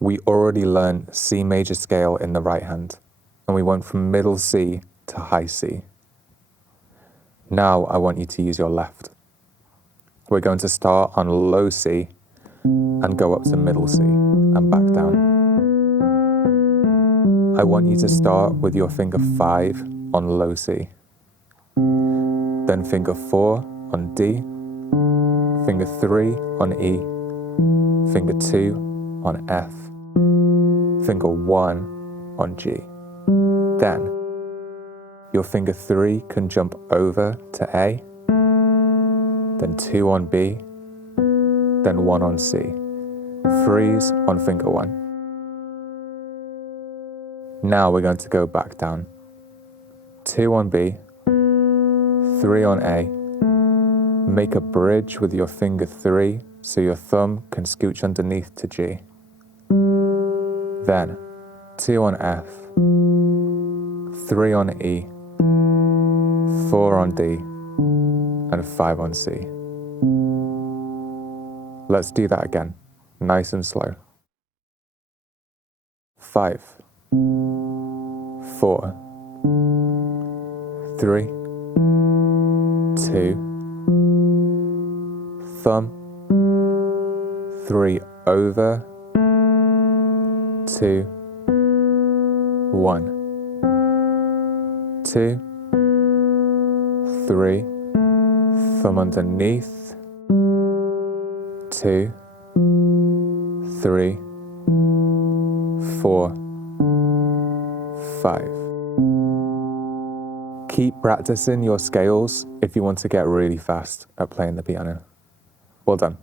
We already learned C major scale in the right hand, and we went from middle C to high C. Now I want you to use your left. We're going to start on low C and go up to middle C and back down. I want you to start with your finger 5 on low C, then finger 4 on D, finger 3 on E, finger 2 on F, finger 1 on G. Then, your finger 3 can jump over to A, then 2 on B, then 1 on C. Freeze on finger 1. Now we're going to go back down. 2 on B, 3 on A. Make a bridge with your finger 3 so your thumb can scooch underneath to G. Then 2 on F, 3 on E, 4 on D, and 5 on C. Let's do that again, nice and slow. 5, 4, 3, 2, thumb, 3 over, 2, 1, 2, 3, thumb underneath, 2, 3, 4, 5. Keep practicing your scales if you want to get really fast at playing the piano. Well done.